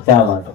کیا بات ہے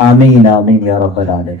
آمین آمین یا رب العالمین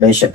بے شک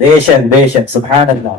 بے شک سبحان اللہ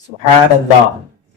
سبحان اللہ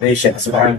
بے شک سبحان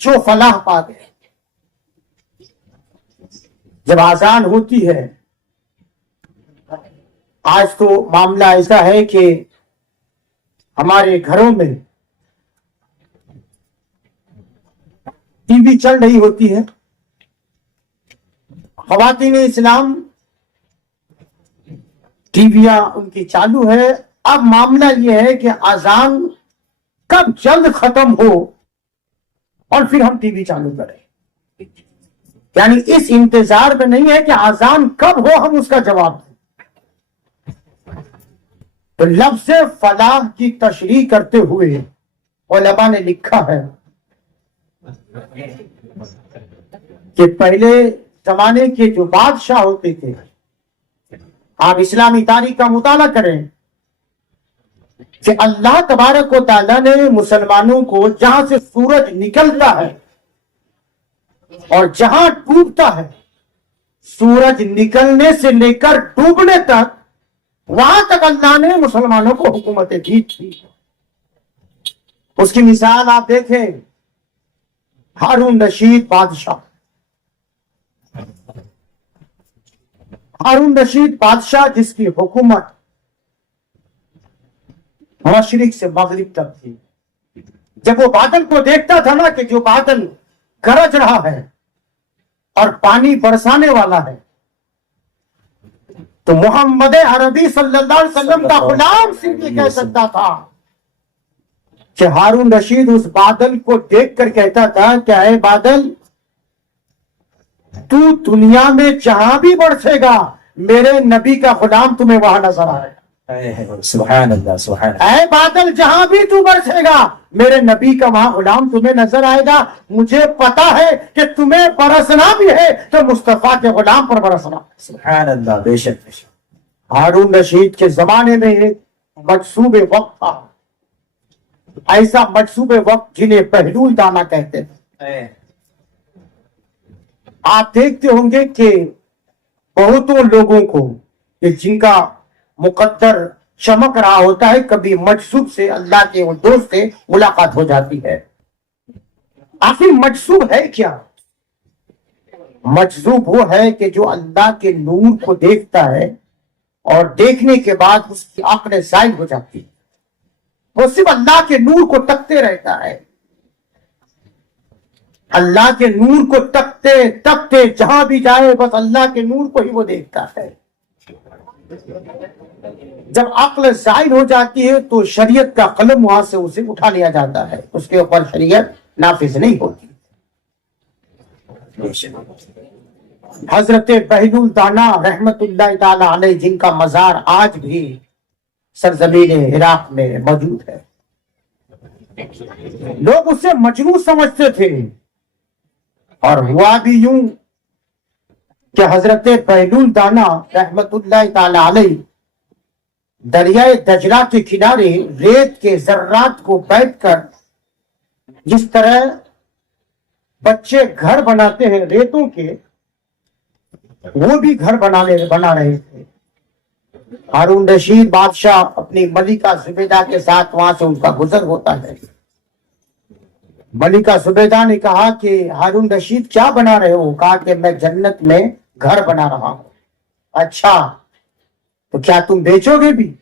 جو فلاح پا گئے. جب آزان ہوتی ہے، آج تو معاملہ ایسا ہے کہ ہمارے گھروں میں ٹی وی چل رہی ہوتی ہے، خواتین اسلام ٹی ویاں ان کی چالو ہے. اب معاملہ یہ ہے کہ اذان کب جلد ختم ہو اور پھر ہم ٹی وی چالو کریں. یعنی اس انتظار میں نہیں ہے کہ اذان کب ہو ہم اس کا جواب دیں. تو لفظ فلاح کی تشریح کرتے ہوئے علماء نے لکھا ہے کہ پہلے زمانے کے جو بادشاہ ہوتے تھے، آپ اسلامی تاریخ کا مطالعہ کریں کہ اللہ تبارک و تعالیٰ نے مسلمانوں کو جہاں سے سورج نکلتا ہے اور جہاں ڈوبتا ہے، سورج نکلنے سے لے کر ڈوبنے تک، وہاں تک اللہ نے مسلمانوں کو حکومتیں دی تھی. اس کی مثال آپ دیکھیں، ہارون رشید بادشاہ. ہارون رشید بادشاہ جس کی حکومت مشرق سے مغرب تک تھی. جب وہ بادل کو دیکھتا تھا نا کہ جو بادل گرج رہا ہے اور پانی برسانے والا ہے، تو محمد عربی صلی اللہ علیہ وسلم کا غلام صرف یہ کہہ سکتا تھا کہ ہارون رشید اس بادل کو دیکھ کر کہتا تھا کہ اے بادل، تو دنیا میں جہاں بھی برسے گا میرے نبی کا غلام تمہیں وہاں نظر آئے گا. سبحان اللہ سبحان اللہ. اے بادل، جہاں بھی تو برسے گا میرے نبی کا وہاں غلام تمہیں نظر آئے گا. مجھے پتا ہے کہ تمہیں برسنا بھی ہے تو مصطفیٰ کے غلام پر برسنا. سبحان اللہ. بے شک بے شک. ہارون رشید کے زمانے میں ایک مجذوب وقت تھا، ایسا مجذوب وقت جنہیں بہلول دانا کہتے تھے. آپ دیکھتے ہوں گے کہ بہتوں لوگوں کو کہ جن کا مقدر چمک رہا ہوتا ہے، کبھی مجذوب سے، اللہ کے وہ دوست سے ملاقات ہو جاتی ہے. آخر مجذوب ہے کیا؟ مجذوب وہ ہے کہ جو اللہ کے نور کو دیکھتا ہے اور دیکھنے کے بعد اس کی عقل زائل ہو جاتی ہے. وہ صرف اللہ کے نور کو تکتے رہتا ہے، اللہ کے نور کو تکتے تکتے جہاں بھی جائے بس اللہ کے نور کو ہی وہ دیکھتا ہے. جب عقل زائل ہو جاتی ہے تو شریعت کا قلم وہاں سے اسے اٹھا لیا جاتا ہے، اس کے اوپر شریعت نافذ نہیں ہوتی. حضرت بہلول دانا رحمت اللہ تعالی علیہ، جن کا مزار آج بھی سرزمین عراق میں موجود ہے، لوگ اسے مجنون سمجھتے تھے. اور ہوا بھی یوں کہ حضرت بہلول دانا رحمت اللہ تعالی علیہ دریائے دجلہ کے کنارے ریت کے ذرات کو بیٹھ کر، جس طرح بچے گھر بناتے ہیں ریتوں کے، وہ بھی گھر بنا رہے تھے. ہارون رشید بادشاہ اپنی ملکہ زبیدہ کے ساتھ وہاں سے ان کا گزر ہوتا ہے. ملکہ زبیدہ نے کہا کہ ہارون رشید کیا بنا رہے ہو؟ کہا کہ میں جنت میں گھر بنا رہا ہوں. اچھا، تو کیا تم بیچو گے بھی؟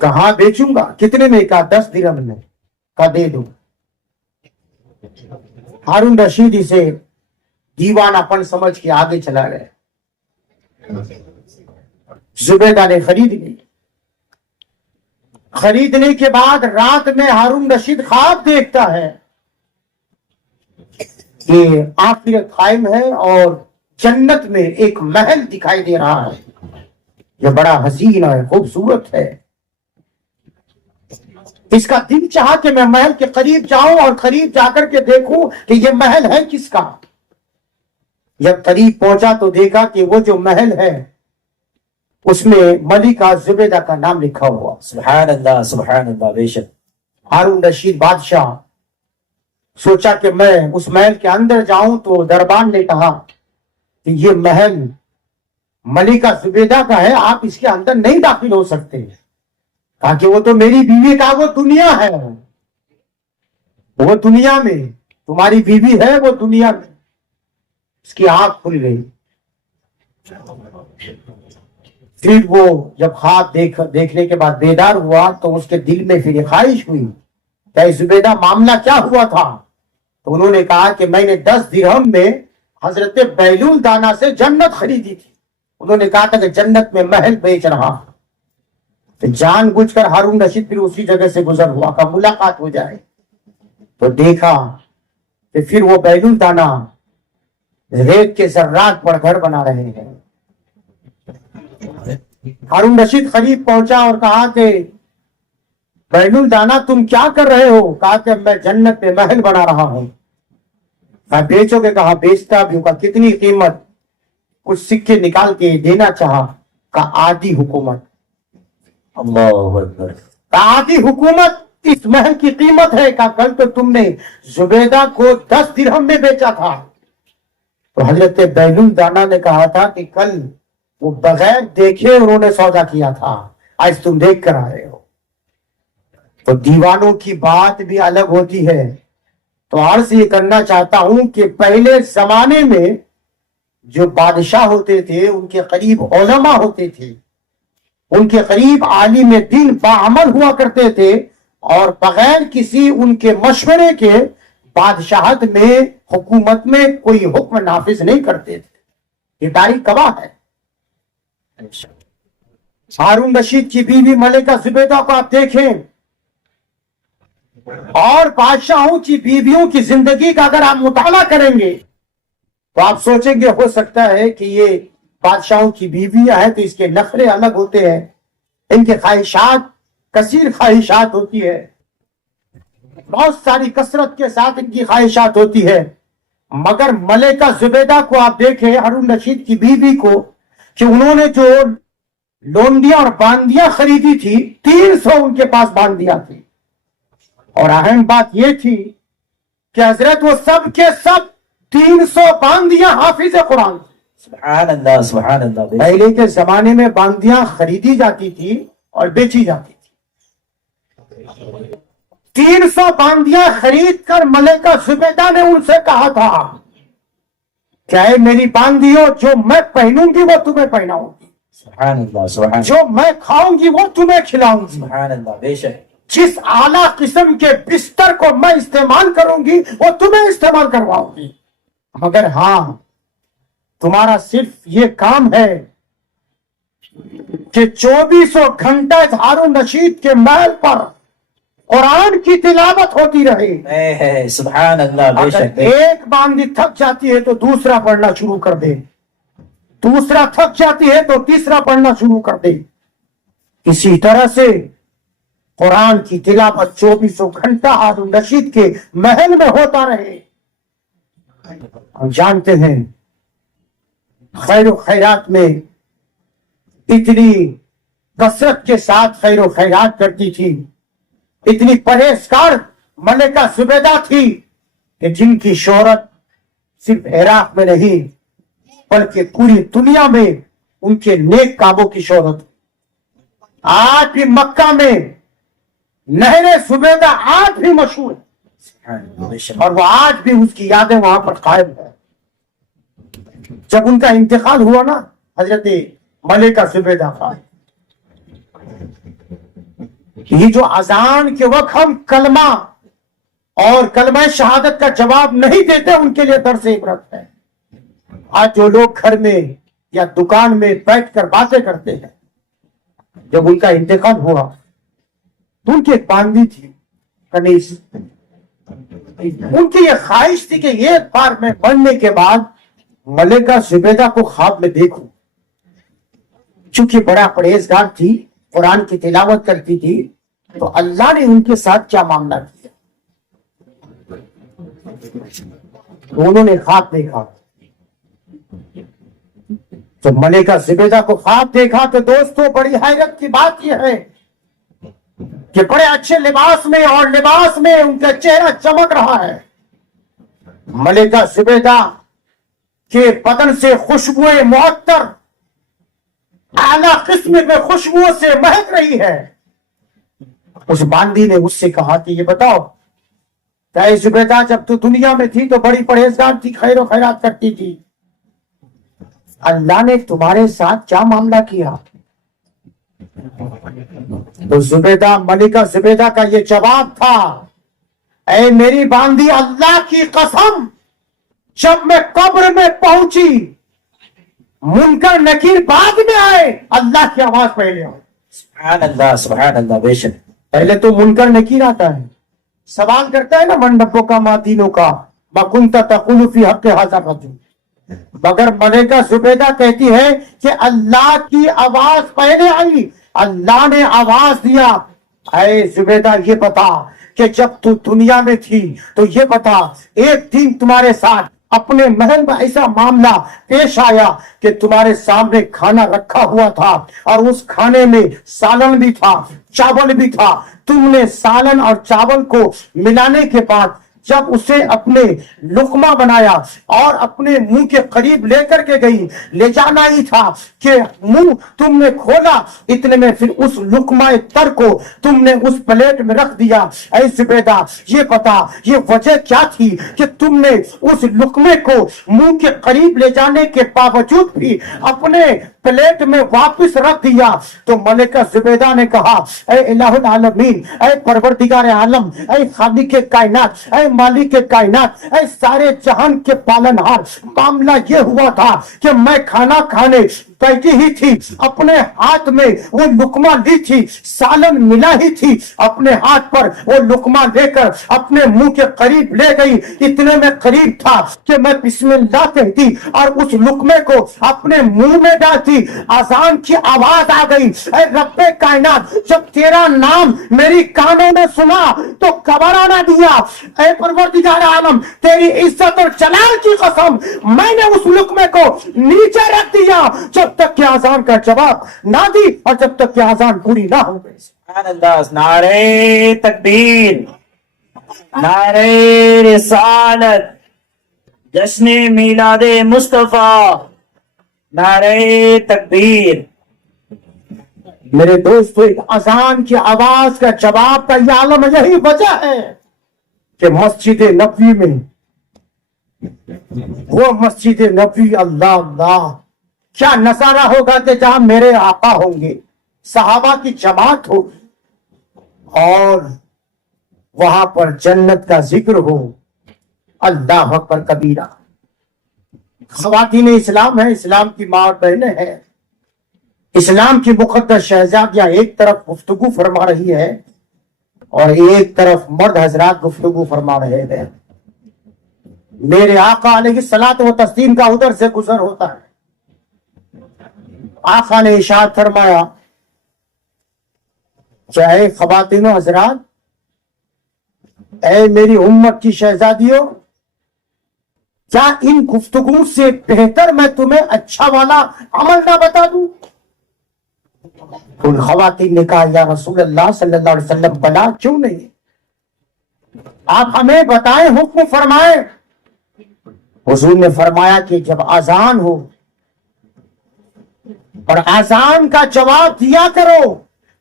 کہاں بیچوں گا. کتنے میں؟ کہا 10 درہم میں. کہا دے دو. ہارون رشید اسے دیوانہ پن سمجھ کے آگے چلا گئے. زبیدہ نے خرید لی. خریدنے کے بعد رات میں ہارون رشید خواب دیکھتا ہے کہ آخرت قائم ہے اور جنت میں ایک محل دکھائی دے رہا ہے جو بڑا حسین ہے، خوبصورت ہے. اس کا دل چاہا کہ میں محل کے قریب جاؤں اور قریب جا کر کے دیکھوں کہ یہ محل ہے کس کا. جب قریب پہنچا تو دیکھا کہ وہ جو محل ہے اس میں ملکہ زبیدہ کا نام لکھا ہوا. سبحان اللہ سبحان اللہ. بے شک. ہارون رشید بادشاہ سوچا کہ میں اس محل کے اندر جاؤں، تو دربان نے کہا کہ یہ محل ملکہ زبیدہ کا ہے، آپ اس کے اندر نہیں داخل ہو سکتے. کہا کہ وہ تو میری بیوی کا وہ دنیا ہے. وہ دنیا میں تمہاری بیوی ہے، وہ دنیا میں اس کی آنکھ کھل گئی. پھر وہ جب خواب دیکھنے کے بعد بیدار ہوا تو اس کے دل میں پھر یہ خواہش ہوئی کہ زبیدہ معاملہ کیا ہوا تھا. تو انہوں نے کہا کہ میں نے 10 درہم میں حضرت بیلول دانا سے جنت خریدی تھی. انہوں نے کہا تھا کہ جنت میں محل بیچ رہا. تو جان بوجھ کر ہارون رشید پھر اسی جگہ سے گزر ہوا کہ ملاقات ہو جائے. تو دیکھا کہ پھر وہ بیلول دانا ریت کے ذرات پر گھر بنا رہے ہیں. ہارون رشید قریب پہنچا اور کہا کہ بیلول دانا تم کیا کر رہے ہو؟ کہا کہ میں جنت میں محل بنا رہا ہوں. کہا بیچو گے؟ کہا بیچتا بھی ہوں. کہا کتنی قیمت؟ کچھ سکے نکال کے دینا چاہا. کہا آدھی حکومت. اللہ اکبر. کہا آدھی حکومت اس محل کی قیمت ہے. کہا کل تو تم نے زبیدہ کو 10 درہم میں بیچا تھا. تو حضرت بیلول دانا نے کہا تھا کہ کل وہ بغیر دیکھے انہوں نے سودا کیا تھا، آج تم دیکھ کر آئے ہو. تو دیوانوں کی بات بھی الگ ہوتی ہے. تو عرض یہ کرنا چاہتا ہوں کہ پہلے زمانے میں جو بادشاہ ہوتے تھے ان کے قریب علماء ہوتے تھے، ان کے قریب عالم دین باعمل ہوا کرتے تھے، اور بغیر کسی ان کے مشورے کے بادشاہت میں حکومت میں کوئی حکم نافذ نہیں کرتے تھے. یہ تاریخ گواہ ہے. ہارون رشید کی بیوی ملکہ زبیدہ کو آپ دیکھیں، اور بادشاہوں کی بیویوں کی زندگی کا اگر آپ مطالعہ کریں گے تو آپ سوچیں گے ہو سکتا ہے کہ یہ بادشاہوں کی بیویاں ہیں تو اس کے نخرے الگ ہوتے ہیں، ان کے خواہشات کثیر خواہشات ہوتی ہے، بہت ساری کثرت کے ساتھ ان کی خواہشات ہوتی ہے. مگر ملکہ زبیدہ کو آپ دیکھیں، ہارون رشید کی بیوی کو، کہ انہوں نے جو لونڈیاں اور باندیاں خریدی تھی 300 ان کے پاس باندیاں تھی. اور اہم بات یہ تھی کہ حضرت وہ سب کے سب 300 باندیاں حافظ قرآن تھی. سبحان اللہ سبحان اللہ. پہلے کے زمانے میں باندیاں خریدی جاتی تھی اور بیچی جاتی تھی. 300 باندیاں خرید کر ملکہ زبیدہ نے ان سے کہا تھا کہ اے میری باندیوں، جو میں پہنوں گی وہ تمہیں پہناؤں گی، سبحان اللہ سبحان اللہ. جو میں کھاؤں گی وہ تمہیں کھلاؤں گی، سبحان اللہ. بے شک. جس اعلیٰ قسم کے بستر کو میں استعمال کروں گی وہ تمہیں استعمال کرواؤں گی. مگر ہاں، تمہارا صرف یہ کام ہے کہ 24 گھنٹہ ہارون رشید کے محل پر قرآن کی تلاوت ہوتی رہے. سبحان اللہ. بے اگر شک. ایک باندی تھک جاتی ہے تو دوسرا پڑھنا شروع کر دے، دوسرا تھک جاتی ہے تو تیسرا پڑھنا شروع کر دے. اسی طرح سے قرآن کی تلاوت 24 گھنٹہ ہارون رشید کے محل میں ہوتا رہے. ہم جانتے ہیں خیر و خیرات میں اتنی کثرت کے ساتھ خیر و خیرات کرتی تھی، اتنی پرہیزگار ملکہ زبیدہ تھی کہ جن کی شہرت صرف عراق میں نہیں بلکہ پوری دنیا میں ان کے نیک کاموں کی شہرت. آج بھی مکہ میں نہر زبیدہ آج بھی مشہور ہے، سبحان اللہ. بے شک. اور وہ آج بھی اس کی یادیں وہاں پر قائم ہیں. جب ان کا انتقال ہوا نا حضرت ملکہ زبیدہ کا، یہ جو اذان کے وقت ہم کلمہ اور کلمہ شہادت کا جواب نہیں دیتے ان کے لیے درس عبرت ہے. آج جو لوگ گھر میں یا دکان میں بیٹھ کر باتیں کرتے ہیں، جب ان کا انتقال ہوا تو ان کی ایک باندی تھی کنیز، ان کی یہ خواہش تھی کہ ایک بار میں مرنے کے بعد ملکہ زبیدہ کو خواب میں دیکھوں. چونکہ بڑا پرہیزگار تھی، قرآن کی تلاوت کرتی تھی، تو اللہ نے ان کے ساتھ کیا معاملہ کیا. انہوں نے خواب دیکھا. تو ملکہ زبیدہ کو خواب دیکھا تو دوستوں بڑی حیرت کی بات یہ ہے کہ بڑے اچھے لباس میں اور لباس میں ان کا چہرہ چمک رہا ہے. ملکہ زبیدہ کے بدن سے خوشبوئیں معطر اعلیٰ قسم میں خوشبوؤں سے مہک رہی ہے. اس باندی نے اس سے کہا کہ یہ بتاؤ کہ زبیدہ جب تو دنیا میں تھی تو بڑی پرہیزگار تھی، خیر و خیرات کرتی تھی، اللہ نے تمہارے ساتھ کیا معاملہ کیا؟ تو زبیدہ، ملکہ زبیدہ کا یہ جواب تھا، اے میری باندی، اللہ کی قسم، جب میں قبر میں پہنچی منکر نکیر بعد میں آئے، اللہ کی آواز پہلے آئے۔ سبحان اللہ سبحان اللہ، بے شک پہلے تو منکر نکیر آتا ہے، سوال کرتا ہے نا، من ربوں کا ما دینوں کا ما کنت تقول فی حق ھذا الرجل، مگر ملکہ زبیدہ کہتی ہے کہ اللہ کی آواز پہلے آئی، اللہ نے آواز دیا، اے زبیدہ یہ بتا کہ جب تو دنیا میں تھی تو یہ بتا، ایک دن تمہارے ساتھ اپنے محل میں ایسا معاملہ پیش آیا کہ تمہارے سامنے کھانا رکھا ہوا تھا اور اس کھانے میں سالن بھی تھا، چاول بھی تھا، تم نے سالن اور چاول کو ملانے کے بعد جب اسے اپنے لقمہ بنایا اور اپنے منہ کے قریب لے کر کے گئی، لے جانا ہی تھا کہ منہ تم نے کھولا، اتنے میں پھر اس لقمہ تر کو تم نے اس پلیٹ میں رکھ دیا۔ اے زبیدہ یہ بتا، یہ وجہ کیا تھی کہ تم نے اس لقمے کو منہ کے قریب لے جانے کے باوجود بھی اپنے پلیٹ میں واپس رکھ دیا؟ تو ملکہ زبیدہ نے کہا، اے الہ العالمین، اے پروردگار عالم، اے خالق کائنات، اے مالک کائنات، اے سارے جہان کے پالنہار، معاملہ یہ ہوا تھا کہ میں کھانا کھانے بیٹھی ہی تھی، اپنے ہاتھ میں وہ لقمہ لی تھی، سالن ملا ہی تھی، اپنے ہاتھ پر وہ لقمہ لے کر اپنے منہ کے قریب لے گئی، اتنے میں قریب تھا کہ میں بسم اللہ کہتی اور اس لقمے کو اپنے منہ میں ڈالتی، اذان کی آواز آ گئی، اے رب کائنات، جب تیرا نام میری کانوں میں سنا تو گھبرا نہ دیا، اے پروردگار عالم، تیری عزت اور جلال کی قسم، میں نے اس لقمے کو نیچے رکھ دیا جب تک کہ اذان کا جواب نہ دی اور جب تک کہ اذان پوری نہ ہو گئی۔ سبحان اللہ، نعرہ تکبیر، نعرہ رسالت، جشن میلاد مصطفیٰ، نعرہ تکبیر۔ میرے دوستو، اذان کی آواز کا جواب کا یہ عالم، یہی وجہ ہے کہ مسجد نبوی میں، وہ مسجد نبوی، اللہ اللہ کیا نظارہ ہوگا کہ جہاں میرے آقا ہوں گے، صحابہ کی جماعت ہوگی اور وہاں پر جنت کا ذکر ہو، اللہ اکبر کبیرہ۔ خواتین اسلام ہیں، اسلام کی ماں اور بہنیں ہیں، اسلام کی مقدس شہزادیاں ایک طرف گفتگو فرما رہی ہے اور ایک طرف مرد حضرات گفتگو فرما رہے ہیں۔ میرے آقا علیہ الصلوۃ والتسلیم کا ادھر سے گزر ہوتا ہے، آقا نے ارشاد فرمایا، اے خواتین و حضرات، اے میری امت کی شہزادیوں، کیا ان گفتگو سے بہتر میں تمہیں اچھا والا عمل نہ بتا دوں؟ ان خواتین نے کہا، یا رسول اللہ صلی اللہ علیہ وسلم، بلا کیوں نہیں، آپ ہمیں بتائیں، حکم فرمائیں۔ حضور نے فرمایا کہ جب اذان ہو اور اذان کا جواب دیا کرو،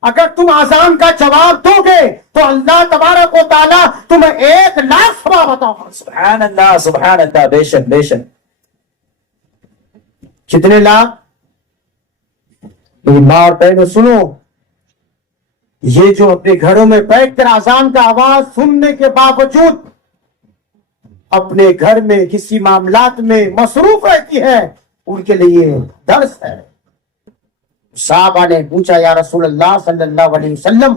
اگر تم اذان کا جواب دو گے تو اللہ تبارک و تعالیٰ تمہیں 1,00,000 ثواب عطا فرمائے۔ سبحان اللہ سبحان اللہ، بے شک بے شک۔ کتنے لاکھ؟ میری ماں اور بہنوں سنو، یہ جو اپنے گھروں میں بیٹھ کر اذان کا آواز سننے کے باوجود اپنے گھر میں کسی معاملات میں مصروف رہتی ہے، ان کے لیے درس ہے۔ صحابہ نے پوچھا، یا رسول اللہ صلی اللہ علیہ وسلم،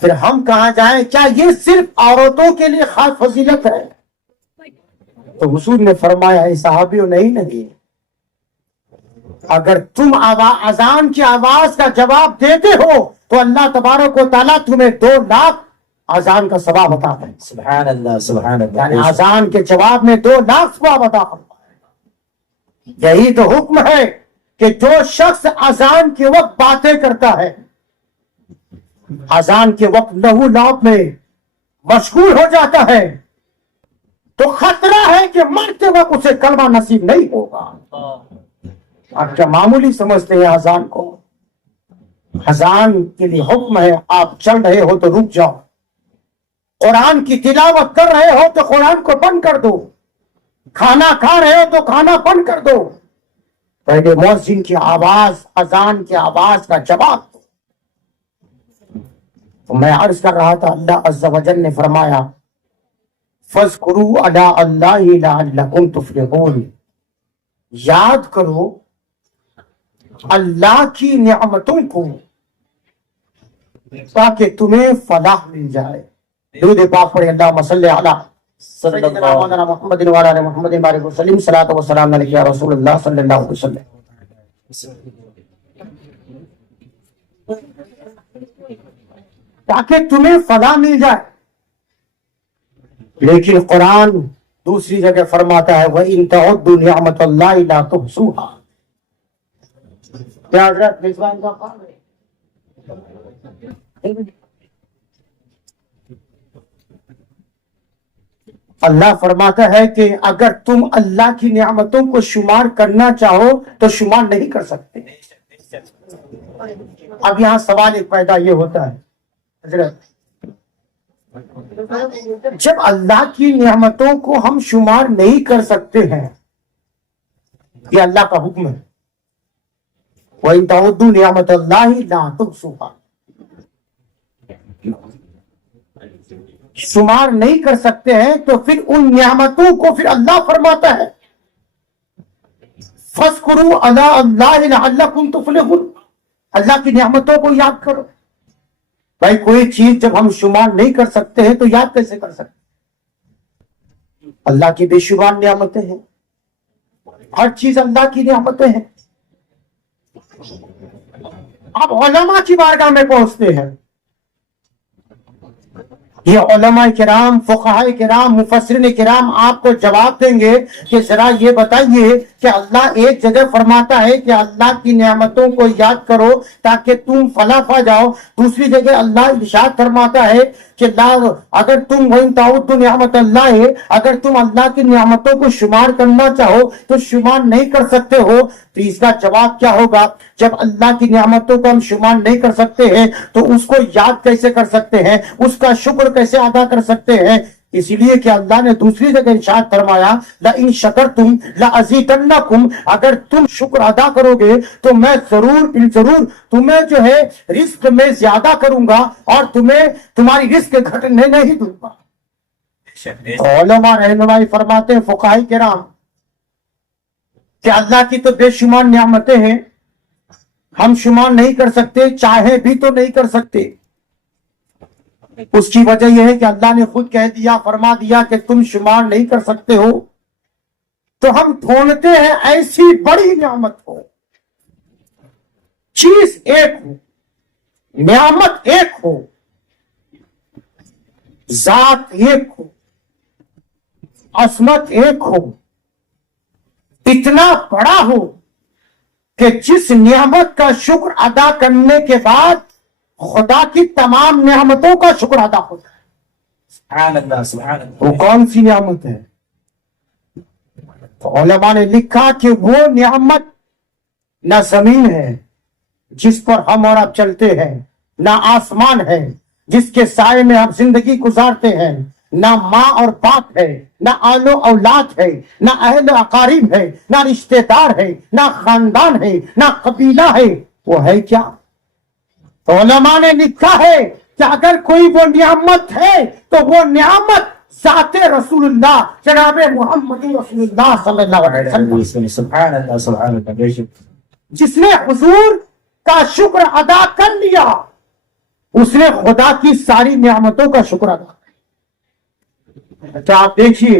پھر ہم کہاں جائیں، کیا یہ صرف عورتوں کے لیے خاص فضیلت ہے؟ تو حضور نے فرمایا، اے صحابیوں، نہیں، اگر تم اذان کی آواز کا جواب دیتے ہو تو اللہ تبارک و تعالیٰ تمہیں 2,00,000 اذان کا ثواب عطا کرے۔ سبحان اللہ سبحان اللہ، یعنی بے شک۔ اذان کے جواب میں 2,00,000 ثواب عطا فرمائے۔ یہی تو حکم ہے کہ جو شخص اذان کے وقت باتیں کرتا ہے، اذان کے وقت لہو لعب میں مشغول ہو جاتا ہے، تو خطرہ ہے کہ مرتے وقت اسے کلمہ نصیب نہیں ہوگا۔ آپ کیا معمولی سمجھتے ہیں اذان کو؟ اذان کے لیے حکم ہے، آپ چل رہے ہو تو رک جاؤ، قرآن کی تلاوت کر رہے ہو تو قرآن کو بند کر دو، کھانا کھا رہے ہو تو کھانا بند کر دو، پہلے مؤذن کی آواز، اذان کی آواز کا جواب دو۔ تو میں عرض کر رہا تھا، اللہ عز و جل نے فرمایا فَاذْكُرُوا عَلَىٰ اللَّهِ لَعَلَّكُمْ تُفْلِحُونَ، یاد کرو اللہ کی نعمتوں کو تاکہ تمہیں فلاح مل جائے۔ درود پاک پڑھیں، اللہم صلی علی صلی اللہ سیدنا محمد وعلی آل محمد بارک وسلم، صلاۃ و سلام علیک یا رسول اللہ صلی اللہ علیہ وسلم، تاکہ تمہیں فلاح مل جائے۔ لیکن قرآن دوسری جگہ فرماتا ہے وَإِن تَعُدُّوا نِعْمَتَ اللَّهِ لَا تُحْصُوهَا۔ کیا حضرت میزبان کا کام ہے؟ اللہ فرماتا ہے کہ اگر تم اللہ کی نعمتوں کو شمار کرنا چاہو تو شمار نہیں کر سکتے۔ اب یہاں سوال ایک پیدا یہ ہوتا ہے حضرت، جب اللہ کی نعمتوں کو ہم شمار نہیں کر سکتے ہیں، یہ اللہ کا حکم ہے وَإِن تَعُدُّوا نِعْمَتَ اللَّهِ لَا تُحْصُوهَا، شمار نہیں کر سکتے ہیں، تو پھر ان نعمتوں کو پھر اللہ فرماتا ہے فَاذْكُرُوا عَلَىٰ اللَّهِ لَعَلَّكُمْ تُفْلِحُونَ، اللہ کی نعمتوں کو یاد کرو۔ بھائی کوئی چیز جب ہم شمار نہیں کر سکتے ہیں تو یاد کیسے کر سکتے؟ اللہ کی بے شمار نعمتیں ہیں، ہر چیز اللہ کی نعمتیں ہیں۔ اب علماء کی بارگاہ میں پہنچتے ہیں، یہ علماء کرام، فقہاء کرام، مفسرین کرام آپ کو جواب دیں گے کہ ذرا یہ بتائیے کہ اللہ ایک جگہ فرماتا ہے کہ اللہ کی نعمتوں کو یاد کرو تاکہ تم فلاح پا جاؤ، دوسری جگہ اللہ ارشاد فرماتا ہے کہ اگر تم وَإِن تَعُدُّوا نِعْمَتَ اللَّهِ، اگر تم اللہ کی نعمتوں کو شمار کرنا چاہو تو شمار نہیں کر سکتے ہو، تو اس کا جواب کیا ہوگا؟ جب اللہ کی نعمتوں کو ہم شمار نہیں کر سکتے ہیں تو اس کو یاد کیسے کر سکتے ہیں، اس کا شکر کیسے ادا کر سکتے ہیں؟ اس لیے کہ اللہ نے دوسری جگہ ارشاد فرمایا لَإِن شَكَرْتُمْ لَأَزِيدَنَّكُمْ، اگر تم شکر ادا کرو گے تو میں ضرور تمہیں جو ہے رزق میں زیادہ کروں گا اور تمہیں تمہاری رزق گھٹنے نہیں دوں گا۔ علماء رہنمائی فرماتے ہیں، فقہاء کرام، کہ اللہ کی تو بے شمار نعمتیں ہیں، ہم شمار نہیں کر سکتے، چاہے بھی تو نہیں کر سکتے۔ اس کی وجہ یہ ہے کہ اللہ نے خود کہہ دیا، فرما دیا کہ تم شمار نہیں کر سکتے ہو، تو ہم ڈھونڈتے ہیں ایسی بڑی نعمت ہو، چیز ایک ہو، نعمت ایک ہو، ذات ایک ہو، عظمت ایک ہو، اتنا بڑا ہو کہ جس نعمت کا شکر ادا کرنے کے بعد خدا کی تمام نعمتوں کا شکر ادا ہوتا ہے۔ سبحان اللہ، سبحان اللہ۔ وہ کون سی نعمت ہے؟ تو علماء نے لکھا کہ وہ نعمت نہ زمین ہے جس پر ہم اور آپ چلتے ہیں، نہ آسمان ہے جس کے سائے میں ہم زندگی گزارتے ہیں، نہ ماں اور باپ ہے، نہ آل و اولاد ہے، نہ اہل اقارب ہے، نہ رشتہ دار ہے، نہ خاندان ہے، نہ قبیلہ ہے۔ وہ ہے کیا؟ علماء نے لکھا ہے کہ اگر کوئی وہ نعمت ہے تو وہ نعمت ذات رسول اللہ جناب محمد رسول اللہ صلی اللہ علیہ وسلم، سبحان اللہ، سبحان اللہ، بے شک۔ جس نے حضور کا شکر ادا کر لیا اس نے خدا کی ساری نعمتوں کا شکر ادا کر۔ اچھا آپ دیکھیے،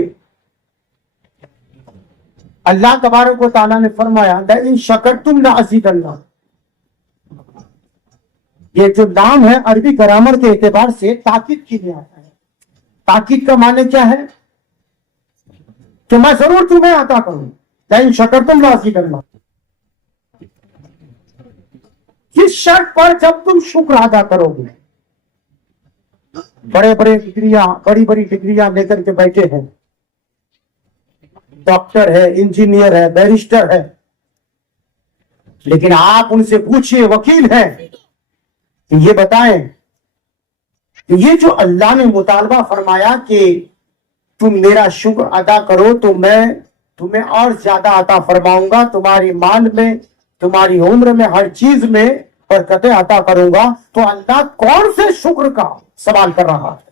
اللہ تبارک و تعالیٰ نے فرمایا لَإِن شَكَرْتُمْ لَأَزِيدَنَّكُمْ، یہ جو لام ہے عربی گرامر کے اعتبار سے تاکید کی گیا ہے۔ تاکید کا معنی کیا ہے؟ کہ میں ضرور تمہیں عطا کروں، لَإِن شَكَرْتُمْ لَأَزِيدَنَّكُمْ، کس شرط پر؟ جب تم شکر ادا کرو گے۔ بڑی بڑی ڈگریاں لے کر کے بیٹھے ہیں، ڈاکٹر ہے، انجینئر ہے، بیرسٹر ہے، لیکن آپ ان سے پوچھئے، وکیل ہیں، یہ بتائیں تو یہ جو اللہ نے مطالبہ فرمایا کہ تم میرا شکر ادا کرو تو میں تمہیں اور زیادہ عطا فرماؤں گا، تمہاری مال میں، تمہاری عمر میں، ہر چیز میں برکتیں عطا کروں گا، تو اللہ کون سے شکر کا سوال کر رہا ہے؟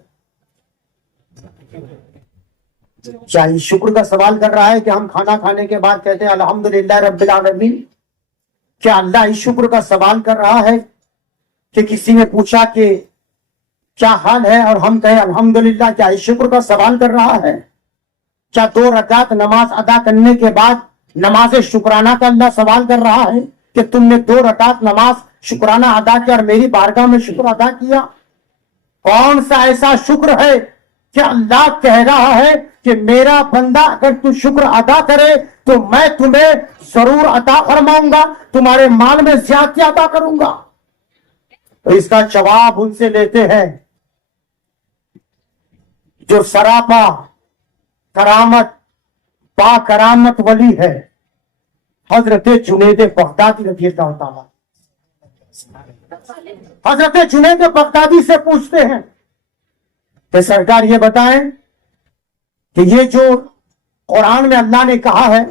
کیا یہ شکر کا سوال کر رہا ہے کہ ہم کھانا کھانے کے بعد کہتے ہیں الحمدللہ رب العالمین؟ کیا اللہ اس شکر کا سوال کر رہا ہے کہ کسی نے پوچھا کہ کیا حال ہے اور ہم کہیں الحمدللہ؟ کیا اس شکر کا سوال کر رہا ہے؟ کیا 2 رکعت نماز ادا کرنے کے بعد نماز شکرانہ کا اللہ سوال کر رہا ہے کہ تم نے 2 رکعت نماز شکرانہ ادا کیا اور میری بارگاہ میں شکر ادا کیا؟ کون سا ایسا شکر ہے کہ اللہ کہہ رہا ہے کہ میرا بندہ اگر تو شکر ادا کرے تو میں تمہیں ضرور عطا فرماؤں گا، تمہارے مال میں زیادتی عطا کروں گا؟ تو اس کا جواب ان سے لیتے ہیں جو سراپا کرامت با کرامت ولی ہے، حضرت جنید بغدادی رضی اللہ تعالیٰ۔ حضرت جنید بغدادی سے پوچھتے ہیں کہ سرکار یہ بتائیں کہ یہ جو قرآن میں اللہ نے کہا ہے،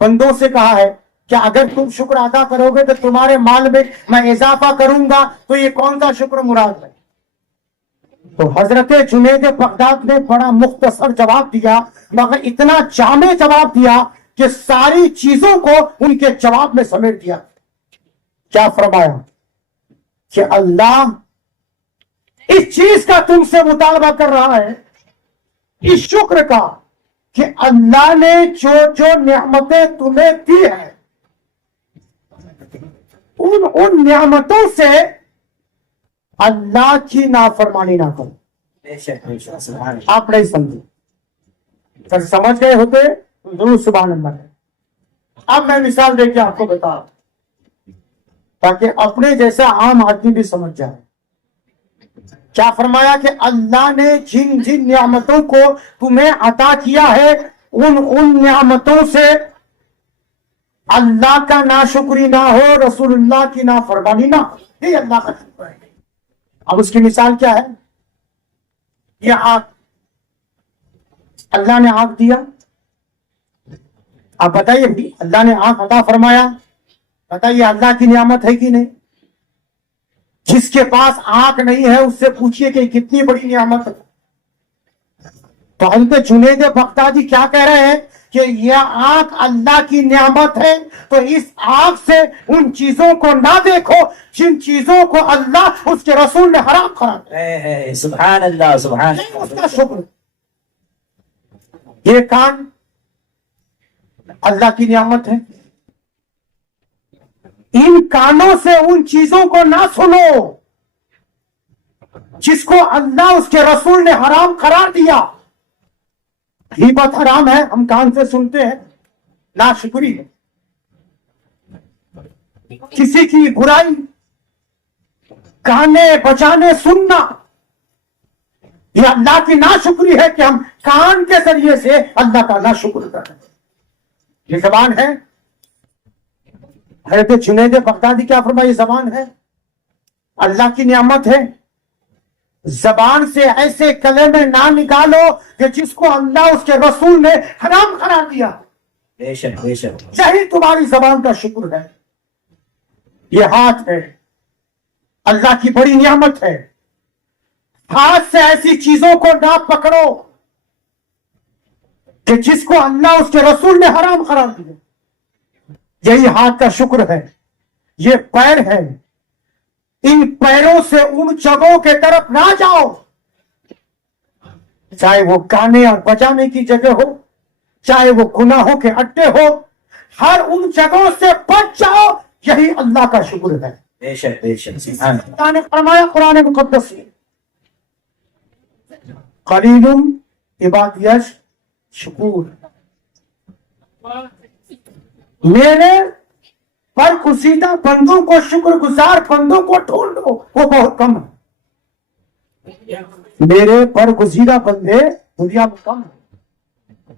بندوں سے کہا ہے کہ اگر تم شکر ادا کرو گے تو تمہارے مال میں اضافہ کروں گا، تو یہ کون سا شکر مراد ہے؟ تو حضرت جنید بغداد نے بڑا مختصر جواب دیا، مگر اتنا جامع جواب دیا کہ ساری چیزوں کو ان کے جواب میں سمیٹ دیا۔ کیا فرمایا کہ اللہ اس چیز کا تم سے مطالبہ کر رہا ہے، اس شکر کا، کہ اللہ نے جو جو نعمتیں تمہیں دی ہیں ان نعمتوں سے اللہ کی نافرمانی نہ کرو۔ بے شک بے شک سبحان اللہ۔ آپ نہیں سمجھے، اگر سمجھ گئے ہوتے تو ضرور سبحان اللہ ہے۔ اب میں مثال دے کے آپ کو بتا تاکہ اپنے جیسا عام آدمی بھی سمجھ جائے۔ کیا فرمایا کہ اللہ نے جن جن نعمتوں کو تمہیں عطا کیا ہے ان نعمتوں سے اللہ کا ناشکری نہ ہو، رسول اللہ کی نافرمانی نہ ہو، یہ اللہ کا شکر ہے۔ اب اس کی مثال کیا ہے؟ یہ آنکھ، اللہ نے آنکھ دیا، آپ بتائیے بھی اللہ نے آنکھ عطا فرمایا، بتائیے اللہ کی نعمت ہے کہ نہیں؟ جس کے پاس آنکھ نہیں ہے اس سے پوچھئے کہ کتنی بڑی نعمت ہے۔ تو حضرت جنید بغدادی کیا کہہ رہے ہیں کہ یہ آنکھ اللہ کی نعمت ہے، تو اس آنکھ سے ان چیزوں کو نہ دیکھو جن چیزوں کو اللہ اس کے رسول نے حرام قرار دیا۔ سبحان اللہ سبحان اس کا اللہ۔ شکر۔ یہ کان اللہ کی نعمت ہے، ان کانوں سے ان چیزوں کو نہ سنو جس کو اللہ اس کے رسول نے حرام قرار دیا۔ غیبت حرام ہے، ہم کان سے سنتے ہیں، ناشکری ہے۔ کسی کی برائی گانے بجانے سننا، یہ اللہ کی ناشکری ہے کہ ہم کان کے ذریعے سے اللہ کا ناشکر کر رہے ہیں۔ یہ زبان ہے۔ حضرت جنید بغدادی کیا فرمایا؟ یہ زبان ہے، اللہ کی نعمت ہے۔ زبان سے ایسے کلمے نہ نکالو کہ جس کو اللہ اس کے رسول نے حرام قرار دیا۔ بے شک بے شک۔ یہی تمہاری زبان کا شکر ہے۔ یہ ہاتھ ہے، اللہ کی بڑی نعمت ہے۔ ہاتھ سے ایسی چیزوں کو نہ پکڑو کہ جس کو اللہ اس کے رسول نے حرام قرار دیا۔ یہی ہاتھ کا شکر ہے۔ یہ پیر ہے، ان پیروں سے ان جگہوں کے طرف نہ جاؤ، چاہے وہ گانے اور بجانے کی جگہ ہو، چاہے وہ گناہوں کے اڈے ہو، ہر ان جگہوں سے بچ جاؤ۔ یہی اللہ کا شکر ہے۔ بے شک بے شک سبحان اللہ۔ اللہ نے فرمایا قرآن مقدس میں، قلیل عبادی شکور، میرے پر گزیدہ بندوں کو، شکر گزار بندوں کو ڈھونڈو، وہ بہت کم ہے۔ میرے پر گزیدہ بندے دنیا میں کم ہے۔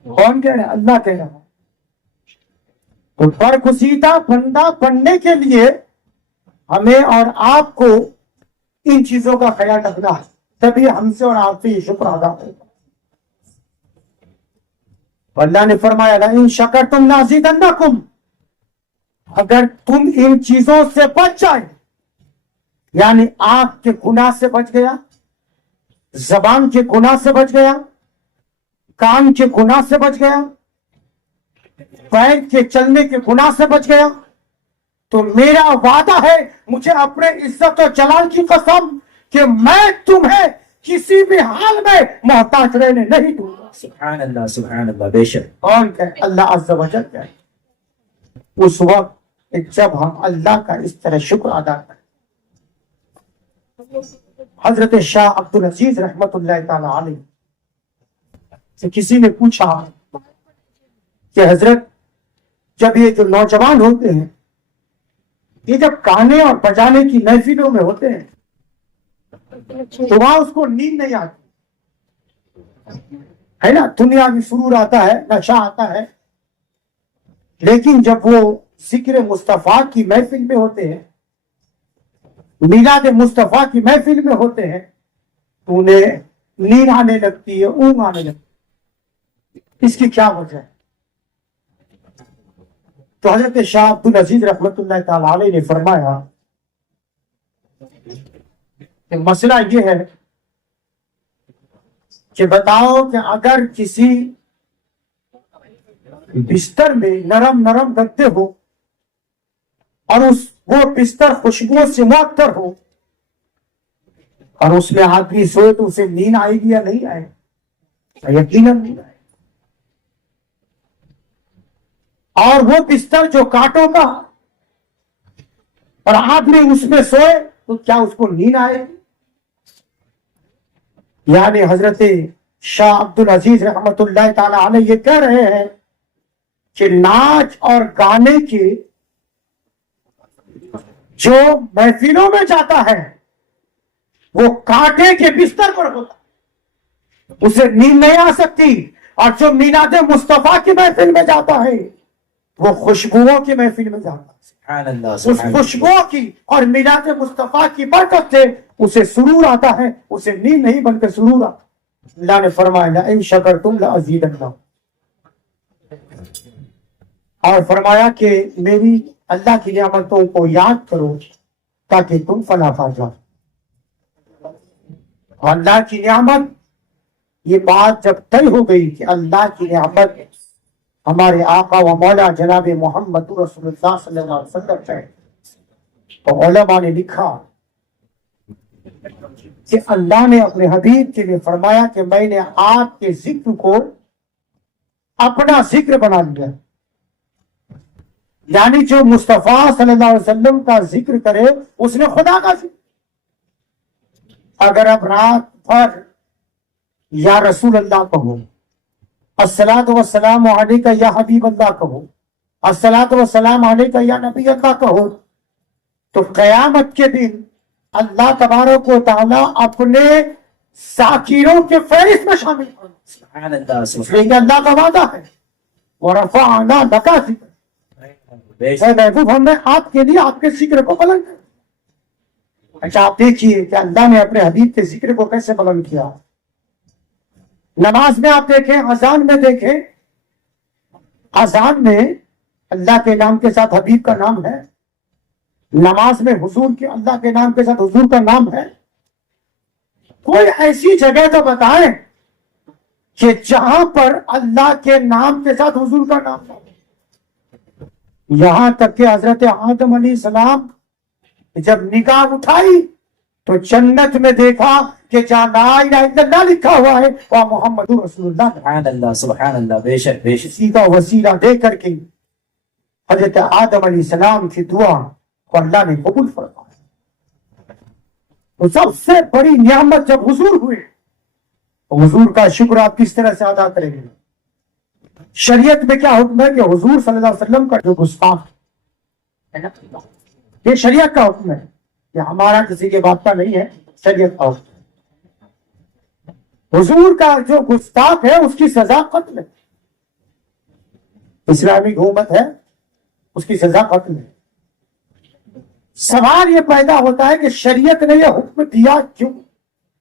کون کہہ رہے ہیں؟ اللہ کہہ رہا ہے۔ تو پر گزیدہ بندہ بننے کے لیے ہمیں اور آپ کو ان چیزوں کا خیال رکھنا ہے۔ تبھی ہم سے اور آپ سے یہ شکر ادا ہوگا. اللہ نے فرمایا لئن شکرتم لازیدنکم، اگر تم ان چیزوں سے بچ جائے، یعنی آنکھ کے گناہ سے بچ گیا، زبان کے گناہ سے بچ گیا، کان کے گناہ سے بچ گیا، پیر کے چلنے کے گناہ سے بچ گیا، تو میرا وعدہ ہے مجھے اپنے عزت و جلال کی قسم کہ میں تمہیں کسی بھی حال میں محتاج رہنے نہیں دوں گا. سبحان اللہ سبحان اللہ. بے شک. کون کہ اللہ عز و جل کہ اس وقت جب ہم اللہ کا اس طرح شکر ادا کریں. حضرت شاہ عبدالعزیز رحمت اللہ تعالی علیہ سے کسی نے پوچھا کہ حضرت جب یہ جو نوجوان ہوتے ہیں یہ جب گانے اور بجانے کی محفلوں میں ہوتے ہیں تو وہاں اس کو نیند نہیں آتی ہے نا، دنیا میں سرور آتا ہے، نشہ آتا ہے، لیکن جب وہ ذکر مصطفیٰ کی محفل میں ہوتے ہیں، میلاد مصطفیٰ کی محفل میں ہوتے ہیں تو انہیں نیند آنے لگتی ہے، اونگ آنے لگتی ہے. اس کی کیا وجہ ہے؟ تو حضرت شاہ عبدالعزیز رحمت اللہ تعالی علیہ نے فرمایا کہ مسئلہ یہ ہے کہ بتاؤ کہ اگر کسی بستر میں نرم نرم گدے ہو اور وہ بستر خوشبو سے معطر ہو اور اس میں آدمی سوئے تو اسے نیند آئے گی یا نہیں آئے؟ یقیناً نہیں آئے. اور وہ بستر جو کانٹوں کا اور آدمی اس میں سوئے تو کیا اس کو نیند آئے گی؟ یعنی حضرت شاہ عبدالعزیز رحمت اللہ تعالی علیہ یہ کہہ رہے ہیں کہ ناچ اور گانے کی جو محفلوں میں جاتا ہے وہ کانٹے کے بستر پر ہوتا ہے، اسے نیند نہیں آ سکتی. اور جو میلاد مصطفیٰ کی محفل میں جاتا ہے وہ خوشبوؤں کی محفل میں جاتا ہے، سبحان اللہ اس سبحان اللہ. خوشبو کی اور میلاد مصطفیٰ کی برکت سے اسے سرور آتا ہے، اسے نیند نہیں بلکہ سرور آتا ہے. اللہ نے فرمایا لئن شکرتم لازیدنکم، اور فرمایا کہ میری اللہ کی نعمتوں کو یاد کرو تاکہ تم فلاح پا جاؤ. اللہ کی نعمت، یہ بات جب طے ہو گئی کہ اللہ کی نعمت ہمارے آقا و مولا جناب محمد رسول اللہ صلی اللہ علیہ وسلم ہے، تو علماء نے لکھا کہ اللہ نے اپنے حبیب کے لیے فرمایا کہ میں نے آپ کے ذکر کو اپنا ذکر بنا لیا. یعنی جو مصطفیٰ صلی اللہ علیہ وسلم کا ذکر کرے اس نے خدا کا ذکر. اگر اب رات بھر یا رسول اللہ کہو، الصلاۃ والسلام علیکہ یا حبیب اللہ کہو، الصلاۃ والسلام علیکہ یا نبی اللہ کہو، تو قیامت کے دن اللہ تبارک و تعالی اپنے ذاکروں کے فہرست میں شامل کرو. سبحان اللہ سبحان لیکن اللہ کا وعدہ ہے وَرَفَعْنَا لَكَ ذِكْرَكَ، اللہ. اے محبوب ہم نے آپ کے لیے آپ کے ذکر کو بلند کیا. اچھا آپ دیکھیے کہ اللہ نے اپنے حبیب کے ذکر کو کیسے بلند کیا. نماز میں آپ دیکھیں، اذان میں دیکھیں، اذان میں اللہ کے نام کے ساتھ حبیب کا نام ہے، نماز میں حضور کے اللہ کے نام کے ساتھ حضور کا نام ہے. کوئی ایسی جگہ تو بتائیں کہ جہاں پر اللہ کے نام کے ساتھ حضور کا نام ہے. یہاں تک کہ حضرت آدم علیہ السلام جب نگاہ اٹھائی تو جنت میں دیکھا کہ جہاں لا الہ الا اللہ لکھا ہوا ہے وہ محمد رسول اللہ ہے. سبحان اللہ سبحان اللہ. بے شک بے شک. اسی کا وسیلہ دے کر کے حضرت آدم علیہ السلام کی دعا کو اللہ نے قبول فرمایا. تو سب سے بڑی نعمت جب حضور ہوئے تو حضور کا شکر آپ کس طرح سے ادا کریں گے؟ شریعت میں کیا حکم ہے کہ حضور صلی اللہ علیہ وسلم کا جو گستاخ ہے نا، یہ شریعت کا حکم ہے، یہ ہمارا کسی کے بات کا نہیں ہے، شریعت کا حکم ہے. حضور کا جو گستاخ ہے اس کی سزا قتل ہے. اسلامی حکومت ہے، اس کی سزا قتل ہے. سوال یہ پیدا ہوتا ہے کہ شریعت نے یہ حکم دیا کیوں؟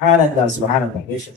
سبحان اللہ سبحان اللہ بے شک